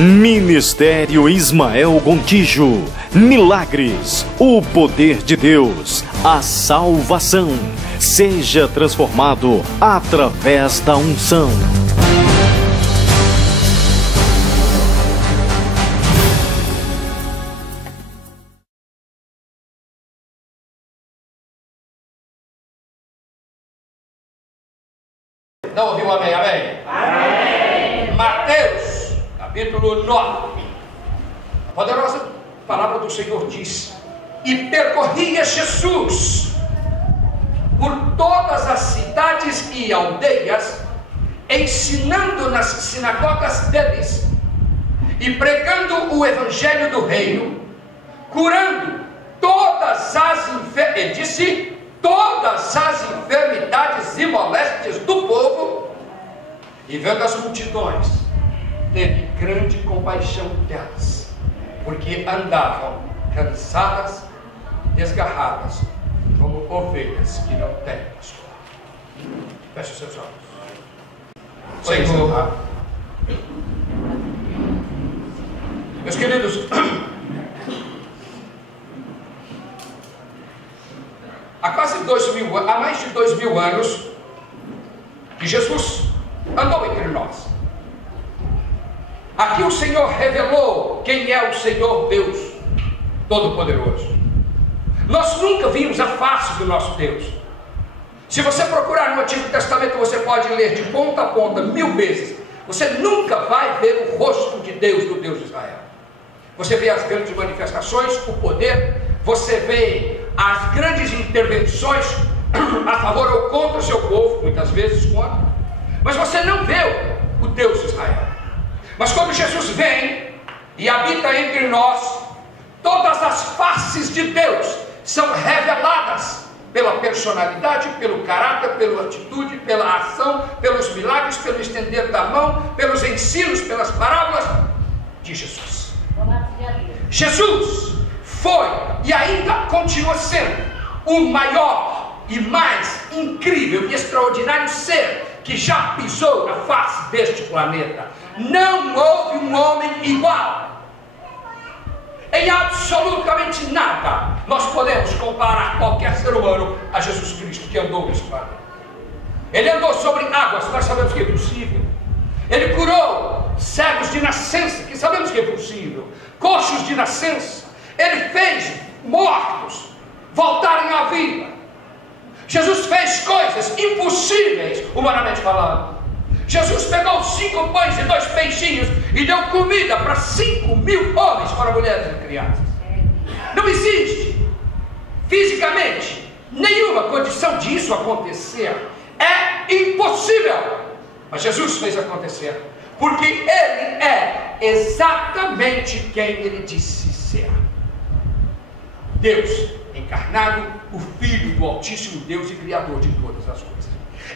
Ministério Ismael Gontijo. Milagres, o poder de Deus, a salvação. Seja transformado através da unção. Não ouviu amém? Amém? Amém. Mateus, capítulo 9. A poderosa palavra do Senhor diz: e percorria Jesus por todas as cidades e aldeias, ensinando nas sinagogas deles e pregando o evangelho do reino, curando todas as enfermidades e moléstias do povo. E vendo as multidões, teve grande compaixão delas, porque andavam cansadas e desgarradas, como ovelhas que não têm pastor. Feche os seus olhos. Senhor, meus queridos, há mais de 2000 anos que Jesus andou entre nós. Aqui o Senhor revelou quem é o Senhor Deus Todo-Poderoso. Nós nunca vimos a face do nosso Deus. Se você procurar no Antigo Testamento, você pode ler de ponta a ponta 1000 vezes. Você nunca vai ver o rosto de Deus, do Deus de Israel. Você vê as grandes manifestações, o poder, você vê as grandes intervenções a favor ou contra o seu povo, muitas vezes contra, mas você não vê o Deus de Israel. Mas quando Jesus vem e habita entre nós, todas as faces de Deus são reveladas pela personalidade, pelo caráter, pela atitude, pela ação, pelos milagres, pelo estender da mão, pelos ensinos, pelas parábolas de Jesus. Jesus foi e ainda continua sendo o maior e mais incrível e extraordinário ser que já pisou na face deste planeta. Não houve um homem igual. Em absolutamente nada nós podemos comparar qualquer ser humano a Jesus Cristo que andou nesse planeta. Ele andou sobre águas, nós sabemos que é possível. Ele curou cegos de nascença, que sabemos que é possível. Coxos de nascença. Ele fez mortos voltarem à vida. Jesus fez coisas impossíveis, humanamente falando. Jesus pegou 5 pães e 2 peixinhos e deu comida para 5.000 homens, para mulheres e crianças. Não existe fisicamente nenhuma condição disso acontecer. É impossível. Mas Jesus fez acontecer, porque Ele é exatamente quem Ele disse ser. Deus encarnado, o Filho do Altíssimo Deus e Criador de todas as coisas.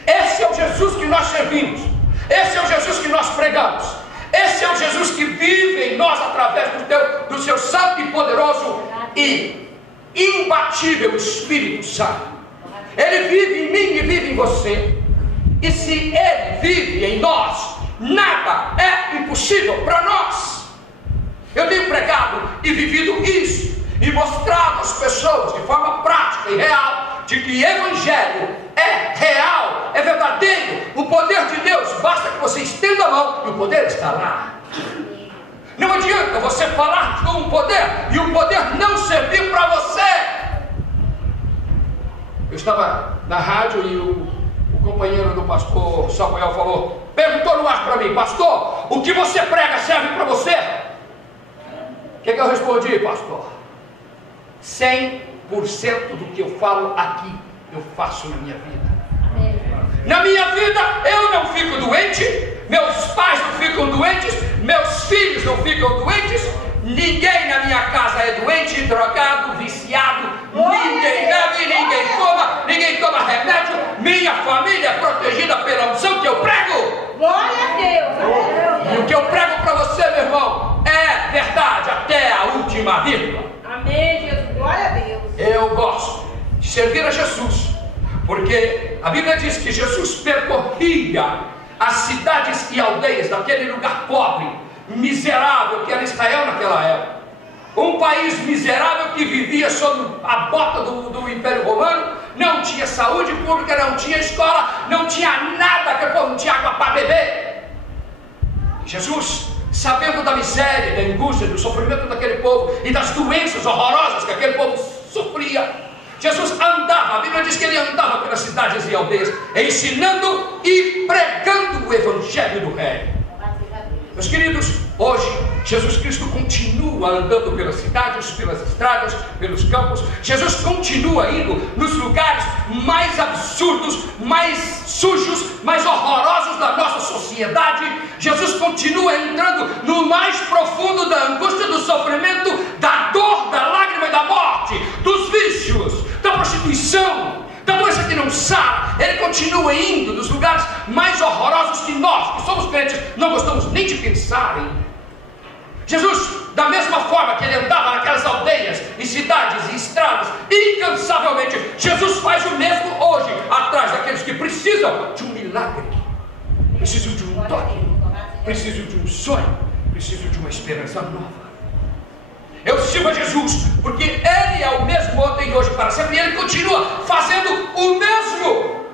Esse é o Jesus que nós servimos. Esse é o Jesus que nós pregamos. Esse é o Jesus que vive em nós através do seu santo e poderoso e imbatível Espírito Santo. Ele vive em mim e vive em você. E se Ele vive em nós, nada é impossível para nós. Eu tenho pregado e vivido isso e mostrado às pessoas de forma prática e real de que Evangelho é real, é verdadeiro. O poder de Deus, basta que você estenda a mão e o poder está lá. Não adianta você falar com o poder e o poder não servir para você. Eu estava na rádio e o companheiro do pastor Samuel perguntou no ar para mim: pastor, o que você prega serve para você? O que eu respondi, pastor? 100% do que eu falo aqui, eu faço na minha vida. Amém. Na minha vida, eu não fico doente, meus pais não ficam doentes, meus filhos não ficam doentes, ninguém na minha casa é doente, drogado, viciado, ninguém bebe, ninguém fuma, ninguém toma remédio. Minha família é protegida pela unção que eu prego. Glória a Deus. E o que eu prego para você, meu irmão, é verdade até a última vírgula. Amém, Jesus. Glória a Deus. Eu gosto de servir a Jesus, porque a Bíblia diz que Jesus percorria as cidades e aldeias daquele lugar pobre, miserável que era Israel naquela época. Um país miserável que vivia sob a bota do Império Romano, não tinha saúde pública, não tinha escola, não tinha nada, aquele povo não tinha água para beber. Jesus, sabendo da miséria, da angústia, do sofrimento daquele povo e das doenças horrorosas que aquele povo sofria, Jesus andava, a Bíblia diz que ele andava pelas cidades e aldeias, ensinando e pregando o Evangelho do Reino. Meus queridos, hoje Jesus Cristo continua andando pelas cidades, pelas estradas, pelos campos. Jesus continua indo nos lugares mais absurdos, mais sujos, mais horrorosos da nossa sociedade. Jesus continua entrando no mais profundo da angústia, do sofrimento, da dor, da lágrima e da morte, dos vícios, da prostituição, da doença que não sara. Ele continua indo nos lugares mais horrorosos que nós, que somos crentes, não gostamos nem de pensar em. Jesus, da mesma forma que ele andava naquelas aldeias e cidades e estradas, incansavelmente, Jesus faz o mesmo hoje, atrás daqueles que precisam de um milagre, precisam de um toque, precisam de um sonho, precisam de uma esperança nova. Eu sirvo a Jesus, porque Ele é o mesmo ontem, hoje, para sempre, e Ele continua fazendo o mesmo.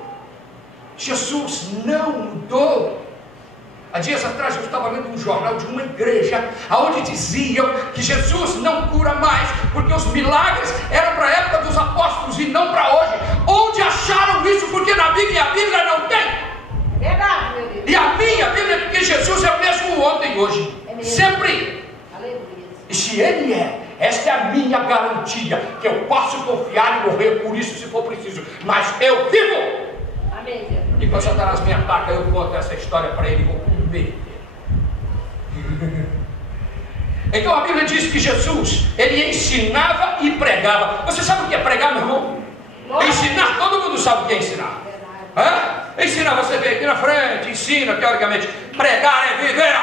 Jesus não mudou. Há dias atrás eu estava lendo um jornal de uma igreja, onde diziam que Jesus não cura mais, porque os milagres eram para a época dos apóstolos e não para hoje. Onde acharam isso? Porque na Bíblia, a Bíblia não tem. Verdade, meu Deus. E a minha Bíblia diz que Jesus é o mesmo ontem, hoje, sempre. E se Ele é, esta é a minha garantia, que eu posso confiar e morrer por isso se for preciso, mas eu vivo. Amém, Deus. E quando Satanás me ataca, eu conto essa história para ele e vou comer. Então a Bíblia diz que Jesus, ele ensinava e pregava. Você sabe o que é pregar, meu irmão? Ensinar, todo mundo sabe o que é ensinar. Ensinar, você vem aqui na frente, ensina teoricamente. Pregar é viver.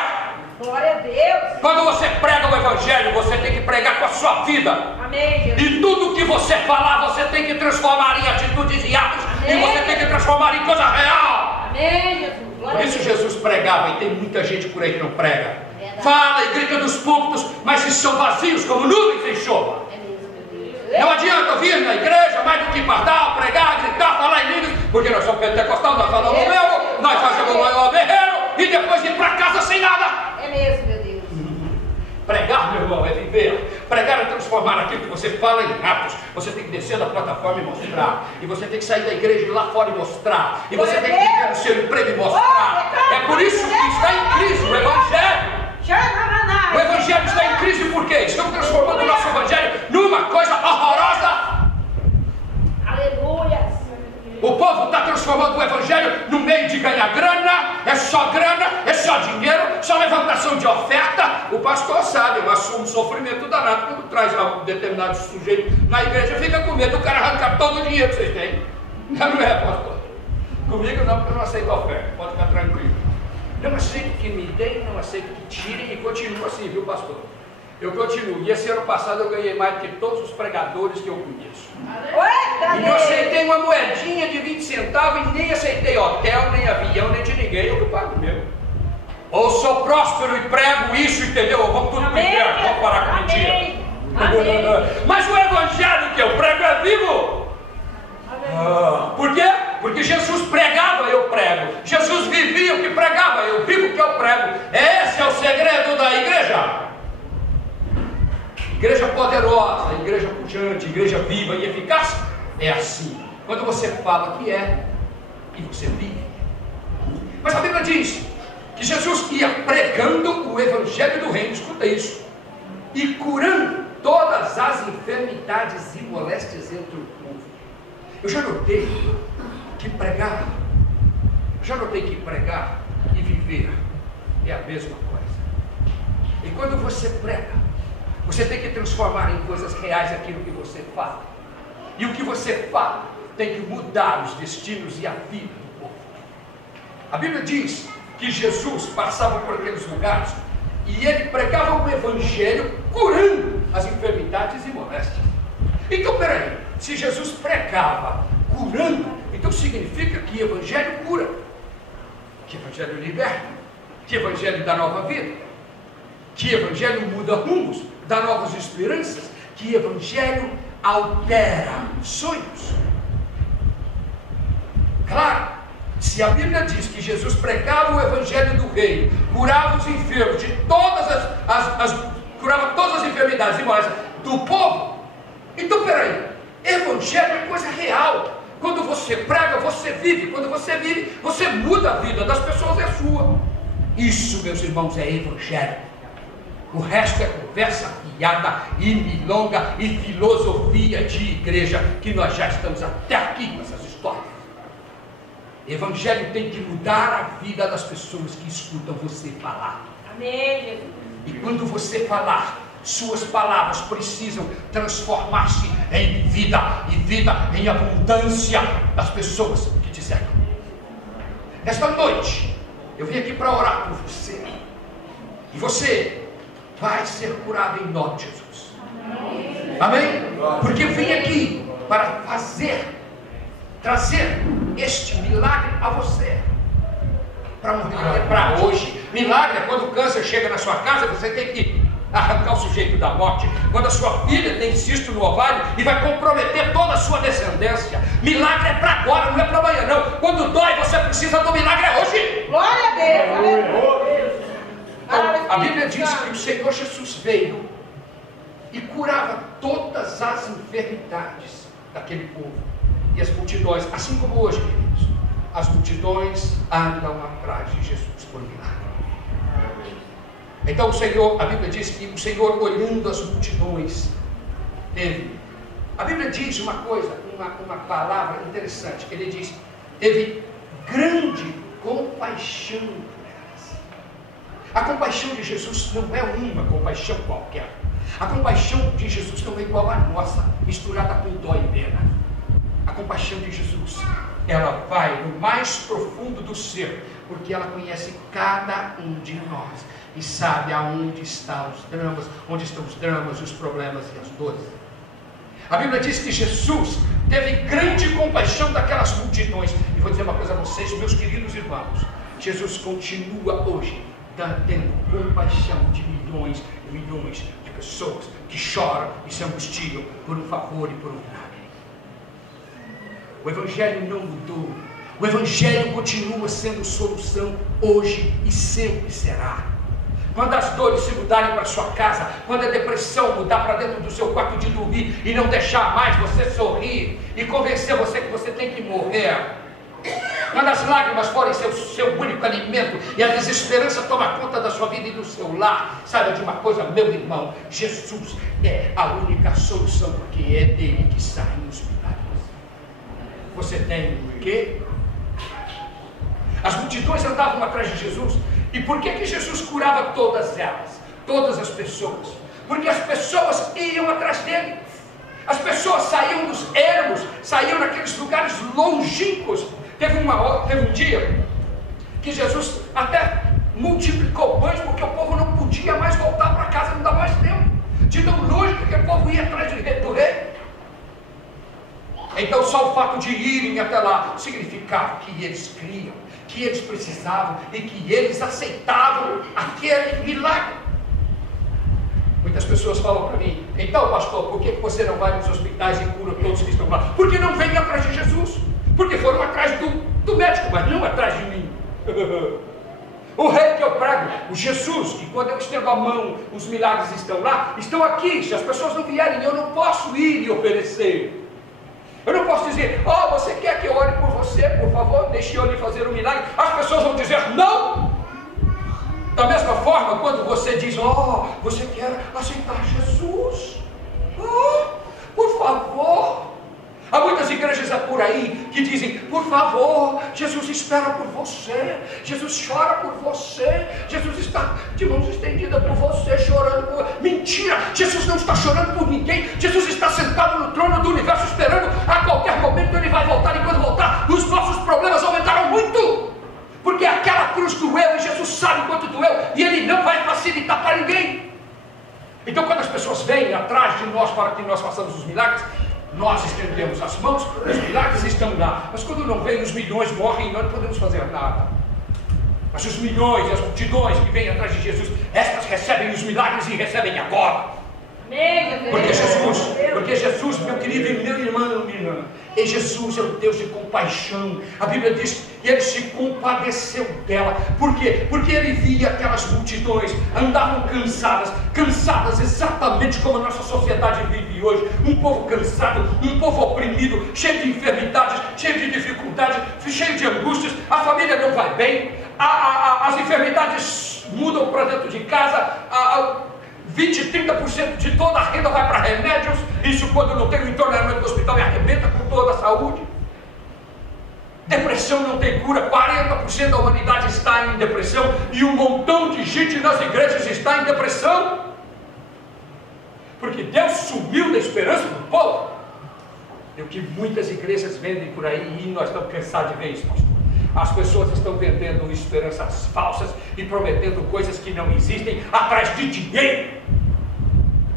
Glória a Deus. Quando você prega o Evangelho, você tem que pregar com a sua vida. Amém, Jesus. E tudo que você falar, você tem que transformar em atitudes e atos. Amém. E você tem que transformar em coisa real. Amém, Jesus. Glória Por a isso Deus. Jesus pregava, e tem muita gente por aí que não prega. Verdade. Fala e grita dos púlpitos, mas se são vazios como nuvens em chuva. É mesmo, meu Deus. Não adianta vir na igreja mais do que pardal, pregar, gritar, falar em línguas, porque nós somos pentecostal, nós falamos o mesmo, nós fazemos o berreiro e depois ir para casa sem nada. É mesmo, meu Deus. Pregar, meu irmão, é viver. Pregar é transformar aquilo que você fala em atos. Você tem que descer da plataforma e mostrar. E você tem que sair da igreja e ir lá fora e mostrar. E você tem que ir no seu emprego e mostrar. É por isso que está em crise o Evangelho. O Evangelho está em crise por quê? Estamos transformando o nosso Evangelho numa coisa horrorosa. Aleluia. O povo está transformando o Evangelho no meio de ganhar grana, é só dinheiro, só levantação de oferta. O pastor sabe, mas um sofrimento danado quando traz um determinado sujeito na igreja, fica com medo do cara arrancar todo o dinheiro que vocês têm. Não é, pastor? Comigo não, porque eu não aceito oferta, pode ficar tranquilo. Não aceito que me deem, não aceito que tirem e continuo assim, viu, pastor? Eu continuo. E esse ano passado eu ganhei mais do que todos os pregadores que eu conheço. E não aceitei uma moedinha de 20 centavos e nem aceitei hotel, nem avião, nem de ninguém. Eu que pago mesmo. Ou sou próspero e prego isso, entendeu? Vamos tudo pro inferno, vamos parar com mentira. Mas o Evangelho que eu prego é vivo. Por quê? Porque Jesus pregava, eu prego. Jesus vivia o que pregava, eu vivo o que eu prego. Esse é o segredo da igreja. Igreja poderosa, igreja pujante, igreja viva e eficaz, é assim. Quando você fala que é, e você vive. Mas a Bíblia diz que Jesus ia pregando o Evangelho do Reino, escuta isso, e curando todas as enfermidades e moléstias entre o povo. Eu já notei que pregar e viver é a mesma coisa. E quando você prega, você tem que transformar em coisas reais aquilo que você fala. E o que você fala tem que mudar os destinos e a vida do povo. A Bíblia diz que Jesus passava por aqueles lugares e ele pregava o Evangelho curando as enfermidades e moléstias. Então, peraí, se Jesus pregava curando, então significa que Evangelho cura, que Evangelho liberta, que Evangelho dá nova vida. que evangelho muda rumos, dá novas esperanças, que evangelho altera sonhos. Claro, se a Bíblia diz que Jesus pregava o evangelho do reino, curava os enfermos de todas curava todas as enfermidades e doenças do povo, então peraí, evangelho é coisa real. Quando você prega, você vive. Quando você vive, você muda a vida das pessoas, é sua. Isso, meus irmãos, é evangelho. O resto é conversa fiada e milonga e filosofia de igreja, que nós já estamos até aqui com essas histórias. Evangelho tem que mudar a vida das pessoas que escutam você falar. Amém, Jesus. E quando você falar, suas palavras precisam transformar-se em vida, e vida em abundância das pessoas que te cercam. Esta noite, eu vim aqui para orar por você. E você vai ser curado em nome de Jesus. Amém? Porque eu vim aqui para trazer este milagre a você. Para hoje. Milagre é quando o câncer chega na sua casa, você tem que arrancar o sujeito da morte. Quando a sua filha tem cisto no ovário e vai comprometer toda a sua descendência. Milagre é para agora, não é para amanhã não. Quando dói, você precisa do milagre é hoje. Glória a Deus. Então, a Bíblia diz que o Senhor Jesus veio e curava todas as enfermidades daquele povo. E as multidões, assim como hoje, queridos, as multidões andam atrás de Jesus por milagre. Então o Senhor, a Bíblia diz que o Senhor, olhando as multidões, a Bíblia diz uma coisa, uma palavra interessante. Ele diz, teve grande compaixão por elas. A compaixão de Jesus não é uma compaixão qualquer. A compaixão de Jesus não é igual à nossa, misturada com dó e pena. A compaixão de Jesus, ela vai no mais profundo do ser, porque ela conhece cada um de nós e sabe aonde estão os dramas, onde estão os dramas, os problemas e as dores. A Bíblia diz que Jesus teve grande compaixão daquelas multidões. E vou dizer uma coisa a vocês, meus queridos irmãos, Jesus continua hoje tendo compaixão de milhões e milhões de pessoas que choram e se angustiam por um favor e por um milagre. O Evangelho não mudou. O Evangelho continua sendo solução hoje e sempre será. Quando as dores se mudarem para sua casa, quando a depressão mudar para dentro do seu quarto de dormir e não deixar mais você sorrir e convencer você que você tem que morrer, quando as lágrimas forem seu único alimento e a desesperança tomar conta da sua vida e do seu lar, saiba de uma coisa, meu irmão, Jesus é a única solução, porque é dele que saem os milagres. Você tem o quê? As multidões andavam atrás de Jesus. E por que Jesus curava todas elas? Todas as pessoas? Porque as pessoas iam atrás dele. As pessoas saíam dos ermos, saíam naqueles lugares longínquos. Teve um dia que Jesus até multiplicou pães, porque o povo não podia mais voltar para casa, não dá mais tempo. De tão longe que o povo ia atrás do rei. Então só o fato de irem até lá significava que eles criam, que eles precisavam e que eles aceitavam aquele milagre. Muitas pessoas falam para mim, então pastor, por que você não vai nos hospitais e cura todos que estão lá? Porque não vêm atrás de Jesus, porque foram atrás do médico, mas não atrás de mim. O rei que eu prego, o Jesus, que quando eu estendo a mão, os milagres estão lá, estão aqui. Se as pessoas não vierem, eu não posso ir e oferecer. Eu não posso dizer, você quer que eu ore por você? Por favor, deixe eu lhe fazer um milagre. As pessoas vão dizer, não! Da mesma forma, quando você diz, você quer aceitar Jesus? Por favor. Há muitas igrejas por aí que dizem, por favor, Jesus espera por você, Jesus chora por você, Jesus está de mãos estendidas por você, chorando por... Mentira! Jesus não está chorando por ninguém. Jesus está sentado no trono do universo esperando. A qualquer momento ele vai voltar, e quando voltar, os nossos problemas aumentaram muito, porque aquela cruz doeu e Jesus sabe quanto doeu, e ele não vai facilitar para ninguém. Então quando as pessoas vêm atrás de nós para que nós façamos os milagres, nós estendemos as mãos, os milagres estão lá. Mas quando não vem, os milhões morrem e nós não podemos fazer nada. Mas os milhões, as multidões que vêm atrás de Jesus, estas recebem os milagres e recebem agora. Porque Jesus, meu querido e meu irmão, minha irmã, e Jesus é o Deus de compaixão. A Bíblia diz que Ele se compadeceu dela. Por quê? Porque Ele via aquelas multidões, andavam cansadas exatamente como a nossa sociedade vive hoje. Um povo cansado, um povo oprimido, cheio de enfermidades, cheio de dificuldades, cheio de angústias. A família não vai bem, as enfermidades mudam para dentro de casa, 20, 30% de toda a renda vai para remédios. Isso quando não tem o internamento do hospital e arrebenta com toda a saúde. Depressão não tem cura. 40% da humanidade está em depressão. E um montão de gente nas igrejas está em depressão. Porque Deus sumiu da esperança do povo. É o que muitas igrejas vendem por aí. E nós estamos cansados de ver isso, pastor. As pessoas estão vendendo esperanças falsas e prometendo coisas que não existem atrás de dinheiro.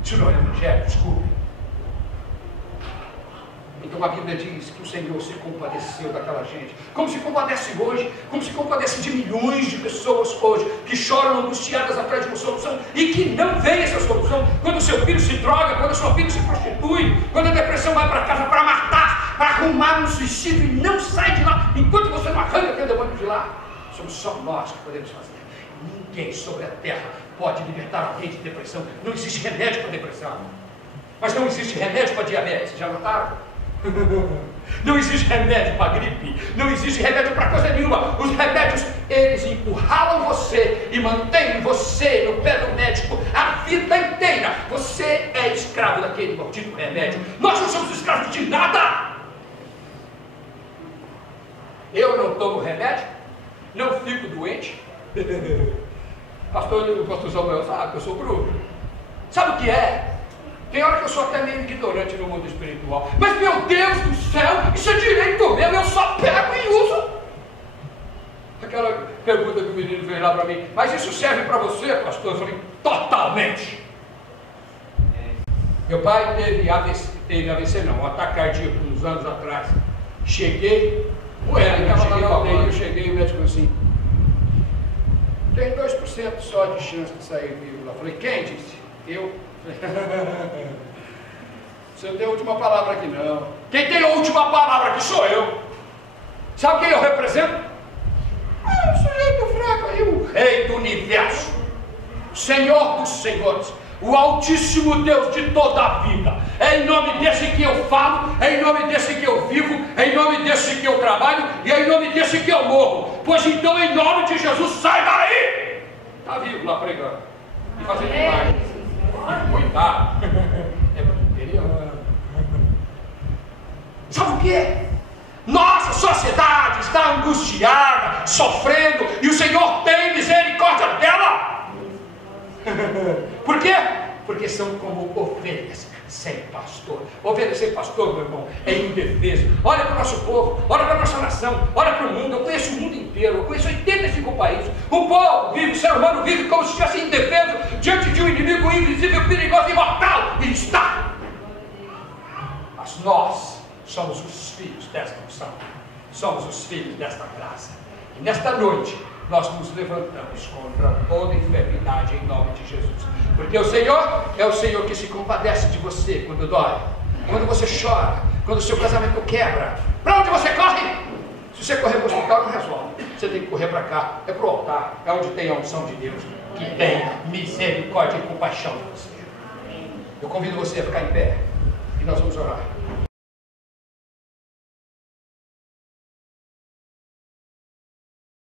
Isso não é evangelho, desculpe. Então a Bíblia diz que o Senhor se compadeceu daquela gente, como se compadece hoje, como se compadece de milhões de pessoas hoje, que choram angustiadas atrás de uma solução e que não vem essa solução. Quando o seu filho se droga, quando o seu filho se prostitui, quando a depressão vai para casa para matar, para arrumar um suicídio e não sai de lá, enquanto você não arranca aquele demônio de lá. Somos só nós que podemos fazer. Ninguém sobre a terra pode libertar alguém de depressão. Não existe remédio para depressão, mas não existe remédio para diabetes. Já notaram? Não existe remédio para gripe, não existe remédio para coisa nenhuma. Os remédios, eles encurralam você e mantêm você no pé do médico a vida inteira. Você é escravo daquele maldito remédio. Nós não somos escravos de nada. Eu não tomo remédio, não fico doente. O pastor Samuel sabe que eu sou bruto. Sabe o que é? Tem hora que eu sou até meio ignorante no mundo espiritual. Mas, meu Deus do céu, isso é direito meu, eu só pego e uso. Aquela pergunta que o menino fez lá para mim, mas isso serve para você, pastor? Eu falei, totalmente. Meu pai teve AVC não, um ataque cardíaco uns anos atrás. Cheguei, eu cheguei e o médico falou assim, tem 2% só de chance de sair vivo lá. Eu falei, quem disse? Eu. Você não tem a última palavra aqui não. Quem tem a última palavra aqui sou eu. Sabe quem eu represento? O sujeito fraco aí, o rei do universo, Senhor dos senhores, o altíssimo Deus de toda a vida. É em nome desse que eu falo, é em nome desse que eu vivo, é em nome desse que eu trabalho e é em nome desse que eu morro. Pois então, em nome de Jesus, sai daí! Está vivo lá pregando e fazendo milagre. Cuidado. Sabe o que? Nossa sociedade está angustiada, sofrendo, e o Senhor tem misericórdia dela. Por quê? Porque são como ovelhas sem pastor. Ovelha sem pastor, meu irmão, é indefeso. Olha para o nosso povo, olha para a nossa nação, olha para o mundo. Eu conheço o mundo inteiro, eu conheço 85 países. O povo vive, o ser humano vive como se estivesse indefeso diante de um inimigo invisível, perigoso e mortal. E está. Mas nós somos os filhos desta unção, somos os filhos desta graça. E nesta noite nós nos levantamos contra toda enfermidade em nome de Jesus. Porque o Senhor é o Senhor que se compadece de você quando dói, quando você chora, quando o seu casamento quebra. Para onde você corre? Se você correr para o hospital, não resolve. Você tem que correr para cá, é para o altar, é onde tem a unção de Deus, que tem misericórdia e compaixão de você. Eu convido você a ficar em pé e nós vamos orar.